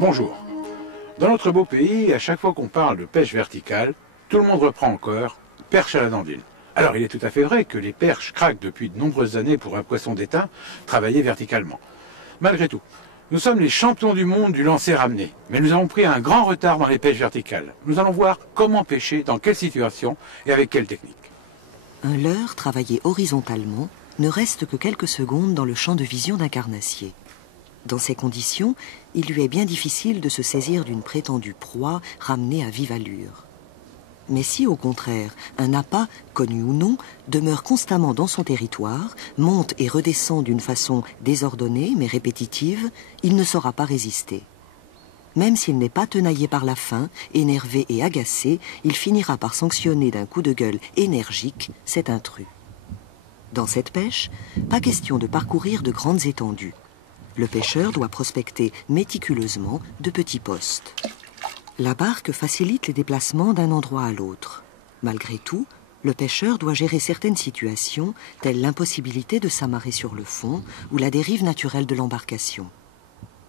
Bonjour. Dans notre beau pays, à chaque fois qu'on parle de pêche verticale, tout le monde reprend encore perche à la dandine. Alors il est tout à fait vrai que les perches craquent depuis de nombreuses années pour un poisson d'étain travaillé verticalement. Malgré tout, nous sommes les champions du monde du lancer ramené, mais nous avons pris un grand retard dans les pêches verticales. Nous allons voir comment pêcher, dans quelle situation et avec quelle technique. Un leurre travaillé horizontalement ne reste que quelques secondes dans le champ de vision d'un carnassier. Dans ces conditions, il lui est bien difficile de se saisir d'une prétendue proie ramenée à vive allure. Mais si, au contraire, un appât, connu ou non, demeure constamment dans son territoire, monte et redescend d'une façon désordonnée mais répétitive, il ne saura pas résister. Même s'il n'est pas tenaillé par la faim, énervé et agacé, il finira par sanctionner d'un coup de gueule énergique cet intrus. Dans cette pêche, pas question de parcourir de grandes étendues. Le pêcheur doit prospecter méticuleusement de petits postes. La barque facilite les déplacements d'un endroit à l'autre. Malgré tout, le pêcheur doit gérer certaines situations, telles l'impossibilité de s'amarrer sur le fond ou la dérive naturelle de l'embarcation.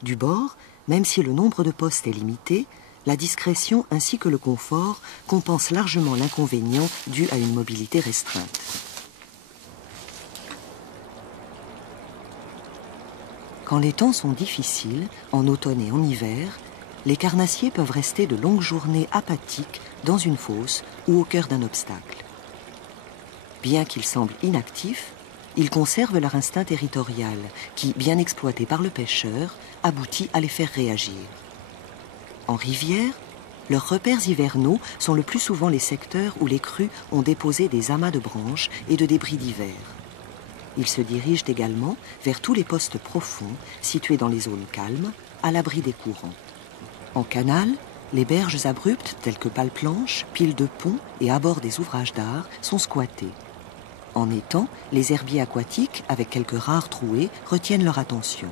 Du bord, même si le nombre de postes est limité, la discrétion ainsi que le confort compensent largement l'inconvénient dû à une mobilité restreinte. Quand les temps sont difficiles, en automne et en hiver, les carnassiers peuvent rester de longues journées apathiques dans une fosse ou au cœur d'un obstacle. Bien qu'ils semblent inactifs, ils conservent leur instinct territorial qui, bien exploité par le pêcheur, aboutit à les faire réagir. En rivière, leurs repères hivernaux sont le plus souvent les secteurs où les crues ont déposé des amas de branches et de débris divers. Ils se dirigent également vers tous les postes profonds situés dans les zones calmes, à l'abri des courants. En canal, les berges abruptes telles que pales-planches, piles de ponts et abords des ouvrages d'art sont squattées. En étang, les herbiers aquatiques, avec quelques rares trouées, retiennent leur attention.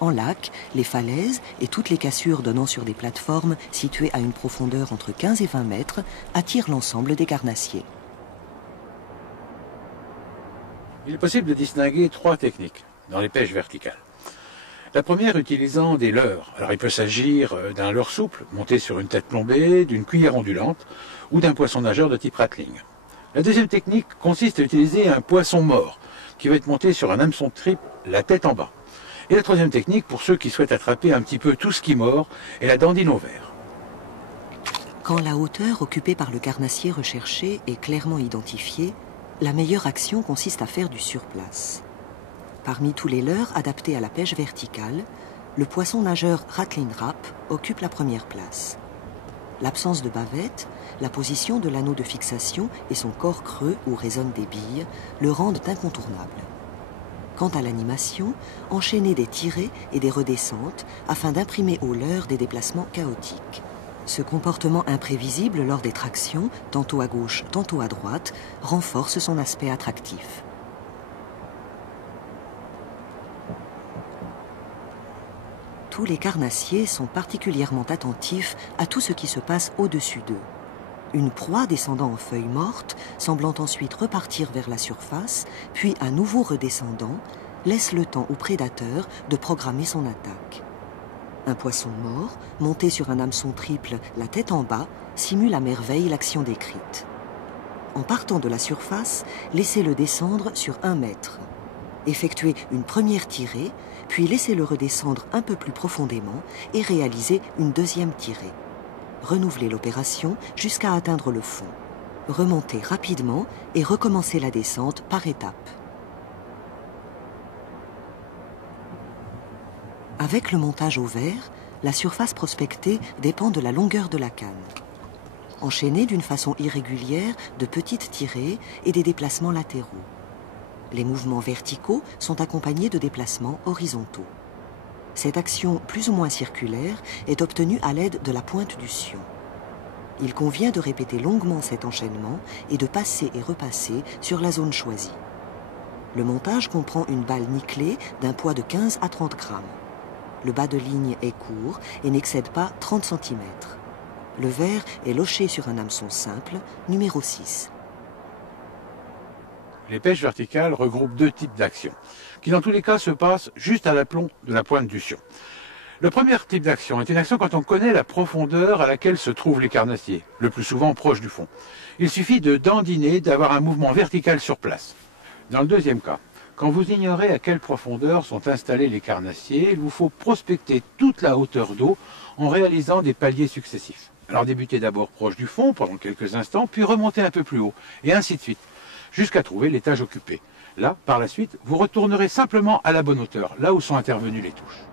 En lac, les falaises et toutes les cassures donnant sur des plateformes situées à une profondeur entre 15 et 20 mètres attirent l'ensemble des carnassiers. Il est possible de distinguer trois techniques dans les pêches verticales. La première utilisant des leurres. Alors il peut s'agir d'un leurre souple monté sur une tête plombée, d'une cuillère ondulante ou d'un poisson nageur de type rattling. La deuxième technique consiste à utiliser un poisson mort qui va être monté sur un hameçon triple, la tête en bas. Et la troisième technique, pour ceux qui souhaitent attraper un petit peu tout ce qui mord, est la dandine au vert. Quand la hauteur occupée par le carnassier recherché est clairement identifiée, la meilleure action consiste à faire du surplace. Parmi tous les leurres adaptés à la pêche verticale, le poisson nageur Rattling Rap occupe la première place. L'absence de bavette, la position de l'anneau de fixation et son corps creux où résonnent des billes le rendent incontournable. Quant à l'animation, enchaîner des tirées et des redescentes afin d'imprimer au leurre des déplacements chaotiques. Ce comportement imprévisible lors des tractions, tantôt à gauche, tantôt à droite, renforce son aspect attractif. Tous les carnassiers sont particulièrement attentifs à tout ce qui se passe au-dessus d'eux. Une proie descendant en feuilles mortes, semblant ensuite repartir vers la surface, puis à nouveau redescendant, laisse le temps au prédateur de programmer son attaque. Un poisson mort, monté sur un hameçon triple, la tête en bas, simule à merveille l'action décrite. En partant de la surface, laissez-le descendre sur 1 mètre. Effectuez une première tirée, puis laissez-le redescendre un peu plus profondément et réalisez une deuxième tirée. Renouvelez l'opération jusqu'à atteindre le fond. Remontez rapidement et recommencez la descente par étapes. Avec le montage au vert, la surface prospectée dépend de la longueur de la canne. Enchaînez d'une façon irrégulière de petites tirées et des déplacements latéraux. Les mouvements verticaux sont accompagnés de déplacements horizontaux. Cette action plus ou moins circulaire est obtenue à l'aide de la pointe du sion. Il convient de répéter longuement cet enchaînement et de passer et repasser sur la zone choisie. Le montage comprend une balle nickelée d'un poids de 15 à 30 grammes. Le bas de ligne est court et n'excède pas 30 cm. Le verre est loché sur un hameçon simple, numéro 6. Les pêches verticales regroupent deux types d'actions, qui dans tous les cas se passent juste à l'aplomb de la pointe du sion. Le premier type d'action est une action quand on connaît la profondeur à laquelle se trouvent les carnassiers, le plus souvent proche du fond. Il suffit de dandiner, d'avoir un mouvement vertical sur place. Dans le deuxième cas, quand vous ignorez à quelle profondeur sont installés les carnassiers, il vous faut prospecter toute la hauteur d'eau en réalisant des paliers successifs. Alors débutez d'abord proche du fond pendant quelques instants, puis remontez un peu plus haut, et ainsi de suite, jusqu'à trouver l'étage occupé. Là, par la suite, vous retournerez simplement à la bonne hauteur, là où sont intervenues les touches.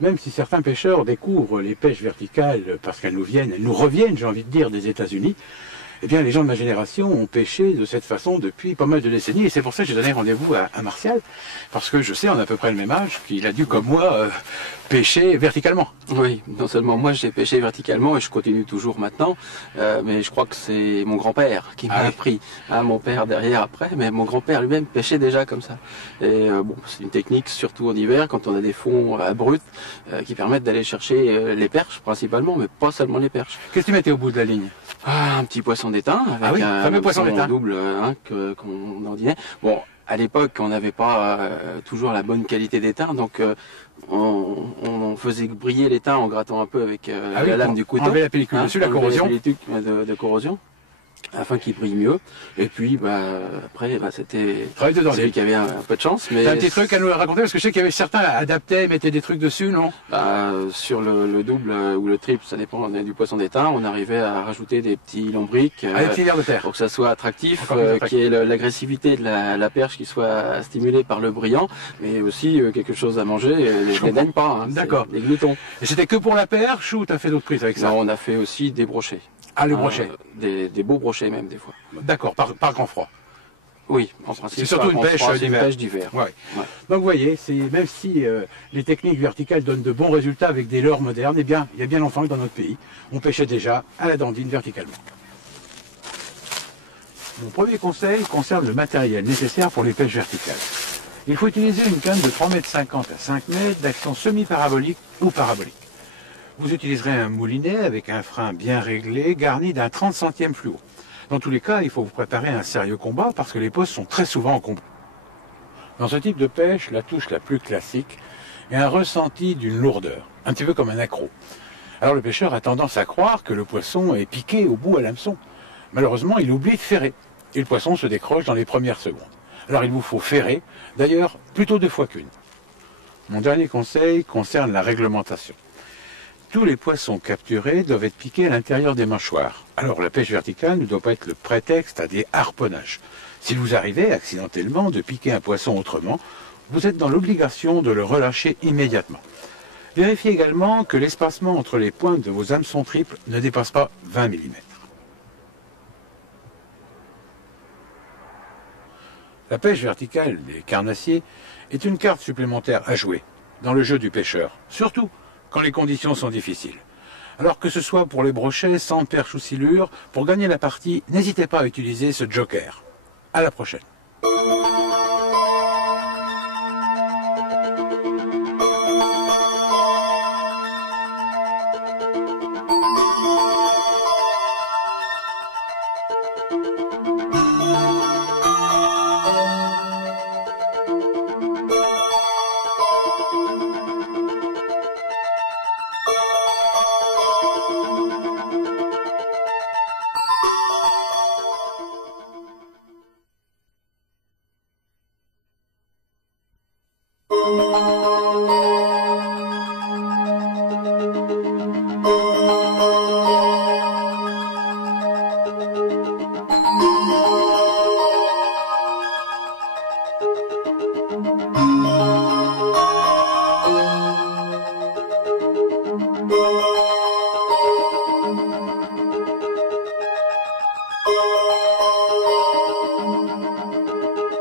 Même si certains pêcheurs découvrent les pêches verticales parce qu'elles nous reviennent, j'ai envie de dire, des États-Unis, eh bien, les gens de ma génération ont pêché de cette façon depuis pas mal de décennies. Et c'est pour ça que j'ai donné rendez-vous à Martial. Parce que je sais, on a à peu près le même âge, qu'il a dû, comme moi, pêcher verticalement. Oui, non seulement moi j'ai pêché verticalement et je continue toujours maintenant, mais je crois que c'est mon grand-père qui m'a appris. Mon père derrière après, mais mon grand-père lui-même pêchait déjà comme ça. Et bon, c'est une technique surtout en hiver quand on a des fonds bruts qui permettent d'aller chercher les perches principalement, mais pas seulement les perches. Qu'est-ce que tu mettais au bout de la ligne? Un petit poisson d'étain avec un fameux poisson d'étain double qu'on ordinait. Bon, à l'époque, on n'avait pas toujours la bonne qualité d'étain, donc on faisait briller l'étain en grattant un peu avec la lame du couteau. On enlevait la pellicule dessus, la corrosion. La pellicule de corrosion, afin qu'il brille mieux. Et puis, après, c'était celui qui avait un peu de chance. Mais t'as un petit truc à nous raconter, parce que je sais qu'il y avait certains adaptaient, mettaient des trucs dessus, non? Sur le double ou le triple, ça dépend du poisson d'étain, on arrivait à rajouter des petits lombrics des petits vers de terre. pour que ça soit attractif, qu'il y ait l'agressivité de la perche qui soit stimulée par le brillant, mais aussi quelque chose à manger, les n'aiment pas, d'accord, les gloutons. Et c'était que pour la perche ou t'as fait d'autres prises avec ça? Non, on a fait aussi des brochets. Ah, le brochet. Des beaux brochets même des fois. D'accord, par grand froid. Oui, en principe. C'est surtout une pêche d'hiver. Ouais. Donc vous voyez, même si les techniques verticales donnent de bons résultats avec des leurres modernes, eh bien, il y a bien longtemps que dans notre pays, on pêchait déjà à la dandine verticalement. Mon premier conseil concerne le matériel nécessaire pour les pêches verticales. Il faut utiliser une canne de 3,50 m à 5 m d'action semi-parabolique ou parabolique. Vous utiliserez un moulinet avec un frein bien réglé, garni d'un 30 centième fluo. Dans tous les cas, il faut vous préparer à un sérieux combat parce que les postes sont très souvent encombrés. Dans ce type de pêche, la touche la plus classique est un ressenti d'une lourdeur, un petit peu comme un accroc. Alors le pêcheur a tendance à croire que le poisson est piqué au bout à l'hameçon. Malheureusement, il oublie de ferrer et le poisson se décroche dans les premières secondes. Alors il vous faut ferrer, d'ailleurs plutôt 2 fois qu'une. Mon dernier conseil concerne la réglementation. Tous les poissons capturés doivent être piqués à l'intérieur des mâchoires. Alors la pêche verticale ne doit pas être le prétexte à des harponnages. S'il vous arrivait accidentellement de piquer un poisson autrement, vous êtes dans l'obligation de le relâcher immédiatement. Vérifiez également que l'espacement entre les pointes de vos hameçons triples ne dépasse pas 20 mm. La pêche verticale des carnassiers est une carte supplémentaire à jouer dans le jeu du pêcheur, surtout quand les conditions sont difficiles. Alors que ce soit pour les brochets, sans perche ou silure, pour gagner la partie, n'hésitez pas à utiliser ce joker. À la prochaine.